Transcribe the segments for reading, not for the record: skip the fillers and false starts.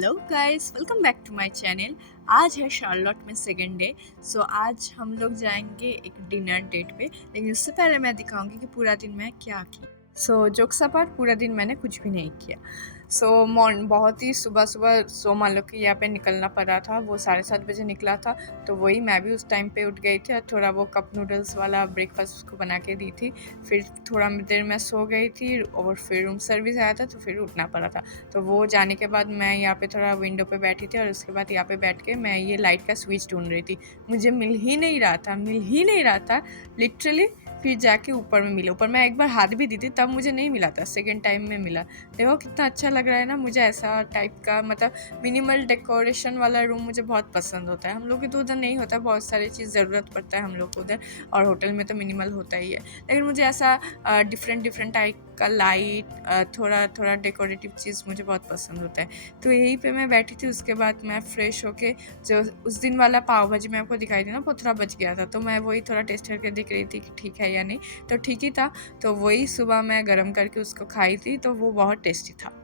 Hello guys, welcome back to my channel. आज है Charlotte में सेकंड डे। सो आज हम लोग जाएंगे एक डिनर डेट पे, लेकिन उससे पहले मैं दिखाऊंगी कि पूरा दिन मैं क्या की। जोक्स अपार्ट, पूरा दिन मैंने कुछ भी नहीं किया। मॉर्न बहुत ही सुबह सुबह मान लो कि यहाँ पे निकलना पड़ा था। वो 7:30 बजे निकला था, तो वही मैं भी उस टाइम पे उठ गई थी और थोड़ा वो कप नूडल्स वाला ब्रेकफास्ट उसको बना के दी थी। फिर थोड़ा देर मैं सो गई थी और फिर रूम सर्विस आया था, तो फिर उठना पड़ा था। तो वो जाने के बाद मैं यहाँ पे थोड़ा विंडो पे बैठी थी और उसके बाद यहाँ पे बैठ के मैं ये लाइट का स्विच ढूंढ रही थी। मुझे मिल ही नहीं रहा था लिटरली। फिर जाके ऊपर में मिला। ऊपर मैं एक बार हाथ भी दी थी, तब मुझे नहीं मिला था, सेकेंड टाइम में मिला। देखो कितना अच्छा लग रहा है ना। मुझे ऐसा टाइप का मतलब मिनिमल डेकोरेशन वाला रूम मुझे बहुत पसंद होता है। हम लोग के तो उधर नहीं होता, बहुत सारी चीज़ ज़रूरत पड़ता है हम लोग को उधर, और होटल में तो मिनिमल होता ही है। लेकिन मुझे ऐसा डिफरेंट डिफरेंट टाइप का लाइट, थोड़ा थोड़ा डेकोरेटिव चीज़ मुझे बहुत पसंद होता है। तो यहीं पे मैं बैठी थी। उसके बाद मैं फ्रेश होके, जो उस दिन वाला पाव भाजी मैं आपको दिखाई दी ना, वो थोड़ा बच गया था, तो मैं वही थोड़ा टेस्ट करके देख रही थी कि ठीक है या नहीं। तो ठीक ही था। तो वही सुबह मैं गरम करके उसको खाई थी, तो वो बहुत टेस्टी था।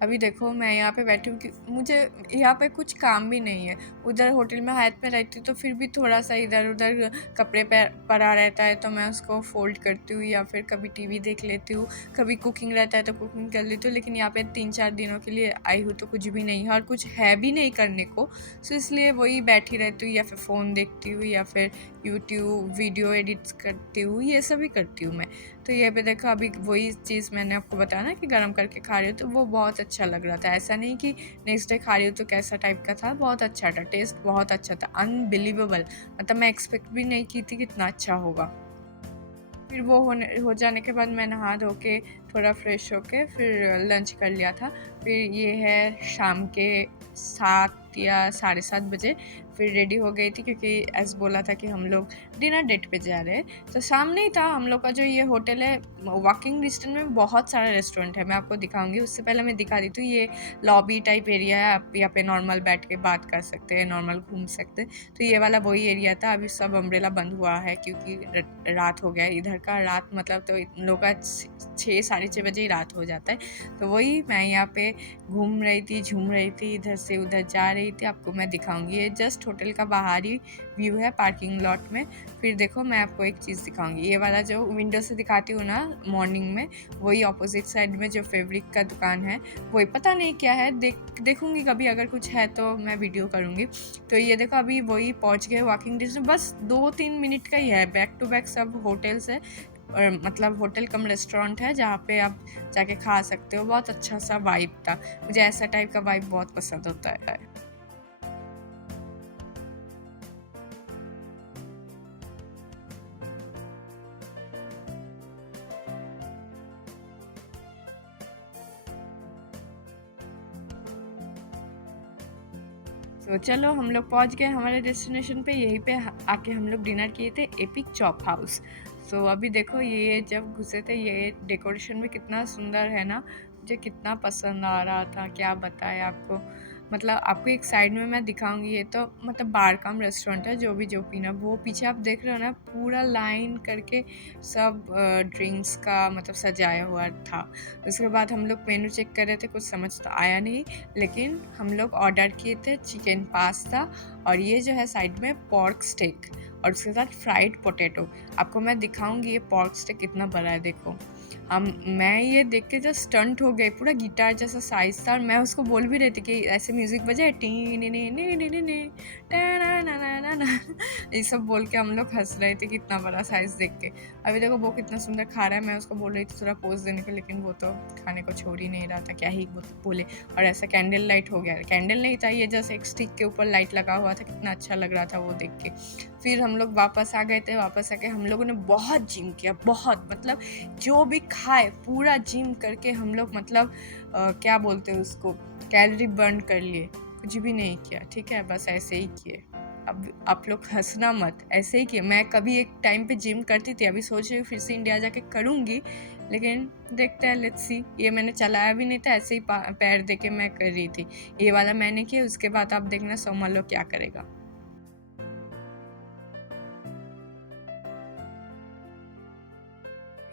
अभी देखो मैं यहाँ पे बैठी हूँ कि मुझे यहाँ पे कुछ काम भी नहीं है। उधर होटल में हाथ में रहती हूँ तो फिर भी थोड़ा सा इधर उधर कपड़े पे पड़ा रहता है, तो मैं उसको फोल्ड करती हूँ या फिर कभी टीवी देख लेती हूँ। कभी कुकिंग रहता है तो कुकिंग कर लेती हूँ। लेकिन यहाँ पे 3-4 दिनों के लिए आई हूँ तो कुछ भी नहीं है और कुछ है भी नहीं करने को। सो इसलिए वही बैठी रहती हूँ या फिर फ़ोन देखती हूँ या फिर यूट्यूब वीडियो एडिट्स करती हूँ, ये सभी करती हूँ मैं। तो ये पे देखो अभी वही चीज़ मैंने आपको बताया ना कि गर्म करके खा रही हूँ, तो वो बहुत अच्छा लग रहा था। ऐसा नहीं कि नेक्स्ट डे खा रही हूँ तो कैसा टाइप का था, बहुत अच्छा था, टेस्ट बहुत अच्छा था, अनबिलीवेबल। मतलब मैं एक्सपेक्ट भी नहीं की थी कितना अच्छा होगा। फिर वो हो जाने के बाद मैं नहा धो के थोड़ा फ्रेश होके फिर लंच कर लिया था। फिर ये है शाम के 7 या 7:30 बजे फिर रेडी हो गई थी, क्योंकि ऐसे बोला था कि हम लोग डिनर डेट पे जा रहे हैं। तो सामने ही था हम लोग का जो ये होटल है। वॉकिंग डिस्टेंस में बहुत सारा रेस्टोरेंट है, मैं आपको दिखाऊंगी। उससे पहले मैं दिखा दी थी, ये लॉबी टाइप एरिया है। आप यहाँ पे नॉर्मल बैठ के बात कर सकते हैं, नॉर्मल घूम सकते हैं। तो ये वाला वही एरिया था। अभी सब अम्ब्रेला बंद हुआ है क्योंकि रात हो गया है। इधर का रात मतलब तो इन लोग का 6-6:30 बजे ही रात हो जाता है। तो वही मैं यहाँ पे घूम रही थी, झूम रही थी, इधर से उधर जा रही थी। आपको मैं दिखाऊंगी। ये जस्ट होटल का बाहरी व्यू है पार्किंग लॉट में। फिर देखो मैं आपको एक चीज़ दिखाऊंगी। ये वाला जो विंडो से दिखाती हूँ ना मॉर्निंग में, वही ऑपोजिट साइड में जो फैब्रिक का दुकान है, वही पता नहीं क्या है, देखूंगी कभी अगर कुछ है तो मैं वीडियो करूंगी। तो ये देखो अभी वही पहुंच गए। वॉकिंग डिस्टेंस बस 2-3 मिनट का ही है। बैक टू बैक सब होटल्स है, और मतलब होटल कम रेस्टोरेंट है जहाँ पे आप जाके खा सकते हो। बहुत अच्छा सा वाइब था। मुझे ऐसा टाइप का वाइब बहुत पसंद होता है। तो चलो हम लोग पहुंच गए हमारे डेस्टिनेशन पे। यहीं पे आके हम लोग डिनर किए थे, एपिक चॉप हाउस। अभी देखो ये जब घुसे थे, ये डेकोरेशन में कितना सुंदर है ना। मुझे कितना पसंद आ रहा था, क्या बताएं आपको। मतलब आपको एक साइड में मैं दिखाऊंगी। ये तो मतलब बार कम रेस्टोरेंट है, जो भी जो पीना वो पीछे आप देख रहे हो ना, पूरा लाइन करके सब ड्रिंक्स का मतलब सजाया हुआ था। उसके बाद हम लोग मेनू चेक कर रहे थे, कुछ समझ तो आया नहीं, लेकिन हम लोग ऑर्डर किए थे चिकन पास्ता, और ये जो है साइड में पोर्क स्टेक, और उसके साथ फ्राइड पोटैटो। आपको मैं दिखाऊंगी ये पोर्क स्टेक कितना बड़ा है, देखो। हम मैं ये देख के जस्ट स्टंट हो गई। पूरा गिटार जैसा साइज था, और मैं उसको बोल भी रही थी कि ऐसे म्यूजिक बजाए, टी ने ये सब बोल के हम लोग हंस रहे थे कितना बड़ा साइज देख के। अभी देखो वो कितना सुंदर खा रहा है। मैं उसको बोल रही थी थोड़ा पोज देने को, लेकिन वो तो खाने को छोड़ ही नहीं रहा था, क्या ही बोले। और ऐसा कैंडल लाइट हो गया, कैंडल नहीं था ये, जस्ट एक स्टिक के ऊपर लाइट लगा हुआ था। कितना अच्छा लग रहा था वो देख के। फिर हम लोग वापस आ गए थे। वापस आके हम लोगों ने बहुत जिम किया, बहुत मतलब जो भी खाए पूरा जिम करके हम लोग मतलब क्या बोलते हैं उसको, कैलोरी बर्न कर लिए। कुछ भी नहीं किया, ठीक है, बस ऐसे ही किए। अब आप लोग हंसना मत, ऐसे ही किए। मैं कभी एक टाइम पे जिम करती थी, अभी सोच रही हूँ फिर से इंडिया जाके करूँगी, लेकिन देखते हैं, लेट्स सी। ये मैंने चलाया भी नहीं था, ऐसे ही पैर दे के मैं कर रही थी। ये वाला मैंने किया, उसके बाद आप देखना सोमन लोग क्या करेगा।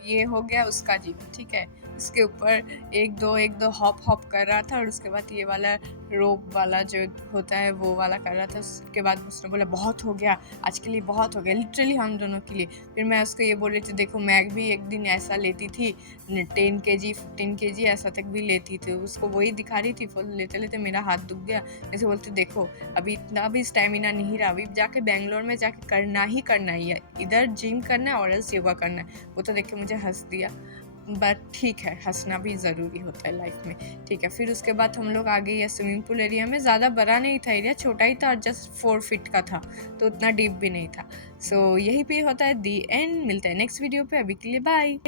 ये हो गया उसका जिम, ठीक है। इसके ऊपर एक दो हॉप हॉप कर रहा था और उसके बाद ये वाला रोप वाला जो होता है वो वाला कर रहा था। उसके बाद उसने बोला बहुत हो गया, आज के लिए बहुत हो गया, लिटरली हम दोनों के लिए। फिर मैं उसको ये बोल रही थी देखो मैं भी एक दिन ऐसा लेती थी 10 kg 15 kg ऐसा तक भी लेती थी। उसको वही दिखा रही थी, फिर लेते लेते मेरा हाथ दुख गया। ऐसे बोलते देखो अभी इतना भी स्टेमिना नहीं रहा, अभी जाके बेंगलोर में जाके करना ही करना ही है, इधर जिम करना है और एल्स योगा करना है। वो तो देख के मुझे हंस दिया, बट ठीक है हंसना भी ज़रूरी होता है लाइफ में, ठीक है। फिर उसके बाद हम लोग आ गए स्विमिंग पूल एरिया में। ज़्यादा बड़ा नहीं था एरिया, छोटा ही था और जस्ट 4 फीट का था, तो उतना डीप भी नहीं था। सो यही पे होता है दी एंड। मिलता है नेक्स्ट वीडियो पे, अभी के लिए बाय।